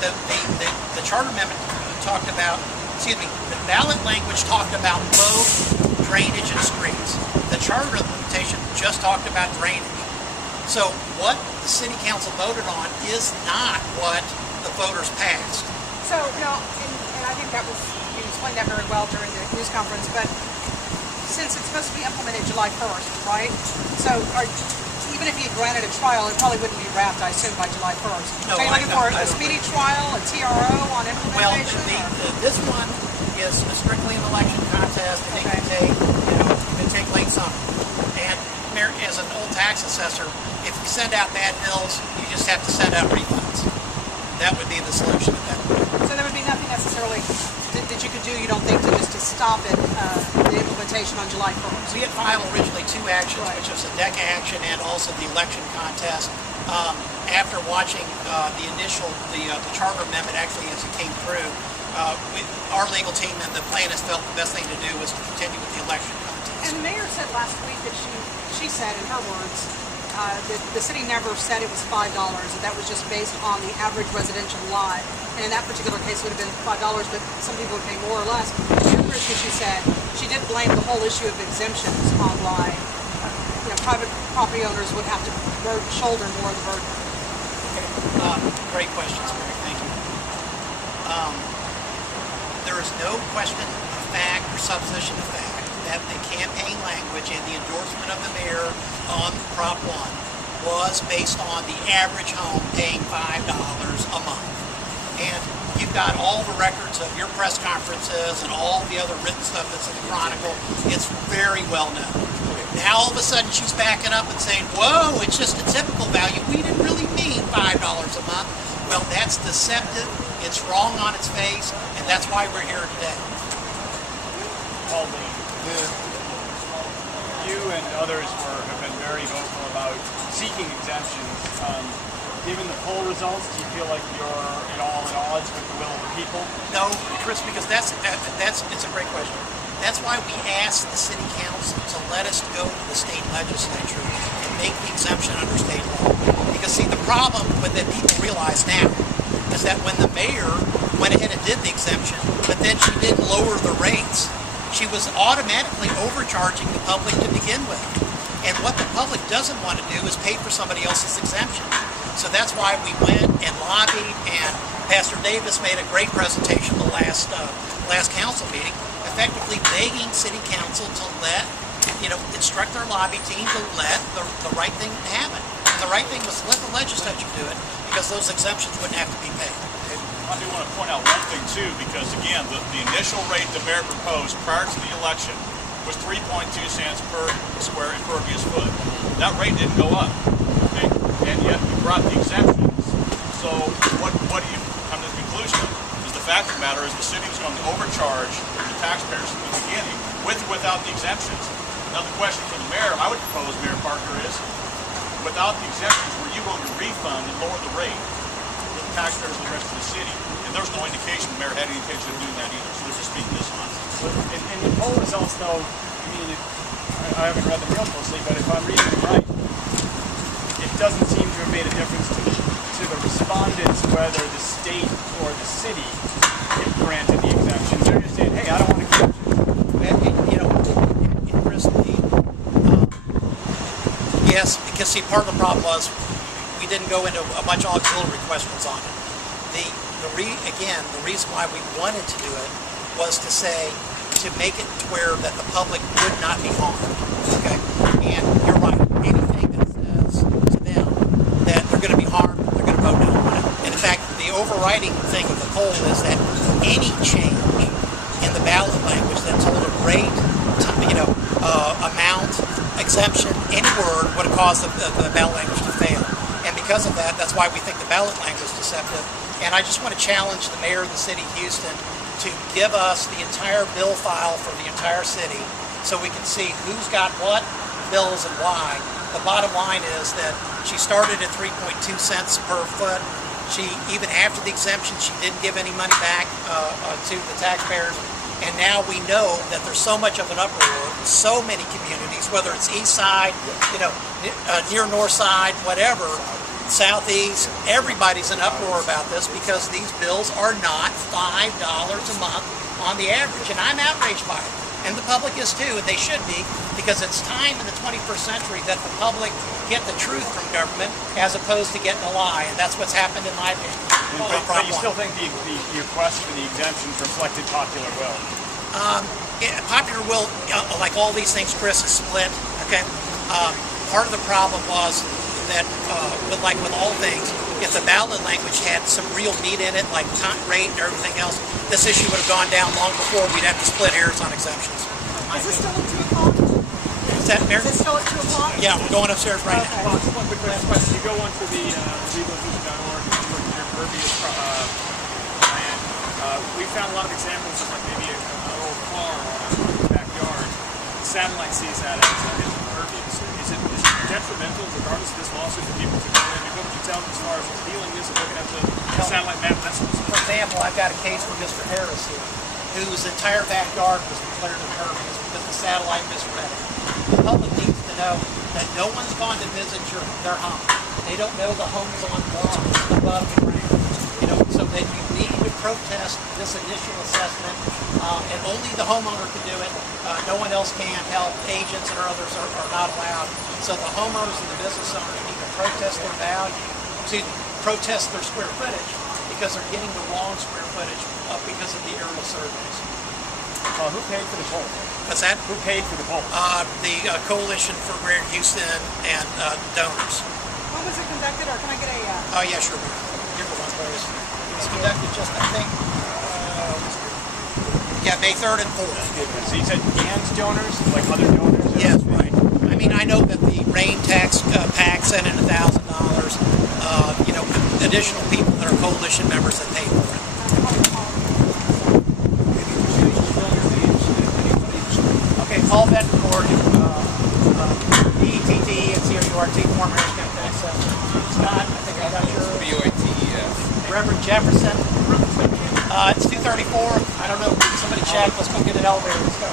the charter amendment talked about, the ballot language talked about road, drainage, and streets. The charter implementation just talked about drainage. So what the city council voted on is not what the voters passed. So, and I think that was, you explained that very well during the news conference, but since it's supposed to be implemented July 1st, right? So even if you granted a trial, it probably wouldn't be wrapped, I assume, by July 1st. No, so you're looking for a speedy trial, a TRO on implementation? Well, this one is strictly an election contest. It can take late summer. And as an old tax assessor, if you send out bad bills, you just have to send out refunds. That would be the solution at that point. So there would be nothing necessarily that you could do, you don't think, to stop it, the implementation on July 1st? We had filed originally two actions, which was a DECA action and also the election contest. After watching the charter amendment actually as it came through, our legal team and the plaintiffs felt the best thing to do was to continue with the election contest. And the mayor said last week that she said, in her words, that the city never said it was $5, that was just based on the average residential lot. And in that particular case, it would have been $5, but some people would pay more or less. The other issue, she said, she did blame the whole issue of exemptions on why private property owners would have to shoulder more of the burden. Okay. Great questions, Mary. Thank you. There is no question of fact or supposition of fact that the campaign language and the endorsement of the mayor on Prop 1 was based on the average home paying $5 a month. And you've got all the records of your press conferences and all the other written stuff that's in the Chronicle. It's very well known. Now all of a sudden she's backing up and saying, whoa, it's just a typical value. We didn't really mean $5 a month. Well, that's deceptive. It's wrong on its face, and that's why we're here today. You and others have been very vocal about seeking exemptions. Given the poll results, do you feel like you're at odds with the will of the people? No, Chris, because it's a great question. That's why we asked the city council to let us go to the state legislature and make the exemption under state law. Because see, the problem that people realize now is that when the mayor went ahead and did the exemption, but then she didn't lower the rates, she was automatically overcharging the public to begin with. And what the public doesn't want to do is pay for somebody else's exemption. So that's why we went and lobbied, and Pastor Davis made a great presentation the last council meeting, effectively begging city council to instruct our lobby team to let the right thing happen. And the right thing was to let the legislature do it, because those exemptions wouldn't have to be paid. I do want to point out one thing too, because again, the initial rate the mayor proposed prior to the election was 3.2 cents per square impervious foot. That rate didn't go up, okay? And yet we brought the exemptions. So what do you come to the conclusion of? Is the fact of the matter is the city was going to overcharge the taxpayers from the beginning, with or without the exemptions. Now the question for the mayor, I would propose, Mayor Parker, is without the exemptions, were you going to refund and lower the rate for the taxpayers of the rest of the city? And there's no indication the mayor had any intention of doing that either. So they're just speaking this on. In the poll results, though, I haven't read them real closely, but if I'm reading them right, it doesn't seem to have made a difference to the respondents whether the state or the city granted the exemptions. They're just saying, hey, I don't want exemptions. Yes, because see, part of the problem was we didn't go into a bunch of auxiliary questions on it. The reason why we wanted to do it was to make it to where that the public would not be harmed. Okay, and you're right. Anything that says to them that they're going to be harmed, they're going to vote no on it. And in fact, the overriding thing of the poll is that any change in the ballot language that told a rate, amount, exemption, any word would have caused the ballot language to fail. And because of that, that's why we think the ballot language is deceptive. And I just want to challenge the mayor of the city of Houston to give us the entire bill file for the entire city so we can see who's got what bills and why. The bottom line is that she started at 3.2 cents per foot. Even after the exemption, she didn't give any money back to the taxpayers. And now we know that there's so much of an uproar, so many communities, whether it's east side, near north side, whatever, Southeast, everybody's in uproar about this because these bills are not $5 a month on the average, and I'm outraged by it. And the public is too, and they should be, because it's time in the 21st century that the public get the truth from government as opposed to getting a lie, and that's what's happened in my opinion. But you still think your request for the exemptions reflected popular will? Popular will, like all these things, Chris, is split. Okay, part of the problem was that, with all things, if the ballot language had some real meat in it, like rate and everything else, this issue would have gone down long before. We'd have to split hairs on exemptions. Is this still at 2 o'clock? Is that fair? Is it still at 2 o'clock? Yeah, we're going upstairs right Okay. now. Just one quick last question. You go onto the legalization.org and you look at your impervious land. We found a lot of examples of like maybe an old car on a backyard. The satellite sees that as impervious. Is it detrimental, regardless of this lawsuit, for people to go in? What would you tell them as far as appealing this and looking at the satellite map? For example, I've got a case for Mr. Harris here, whose entire backyard was declared impervious because the satellite misread it. The public needs to know that no one's gone to visit their home. They don't know the home's on blocks above the ground. So that you need to protest this initial assessment, and only the homeowner can do it. No one else can. Help agents or others are not allowed. So the homeowners and the business owners need to protest their protest their square footage because they're getting the wrong square footage because of the aerial surveys. Who paid for the poll? What's that? Who paid for the poll? The Coalition for Greater Houston and donors. When was it conducted, or can I get a... Oh yeah, sure. Here the one where it was conducted just, I think, May 3rd and 4th. So you said Gann's donors, like other donors? Yes, right. I mean, I know that the rain tax PAC sent in $1,000. Additional people that are coalition members that pay for it. Okay, Paul Bettencourt, B-E-T-T-E-N-C-O-U-R-T, former Harris County Tax Assessor. Scott, I think I got yours. B-O-A-T-E-S. Reverend Jefferson. It's 2:34. I don't know. Somebody check. Let's go get an elevator. Let's go.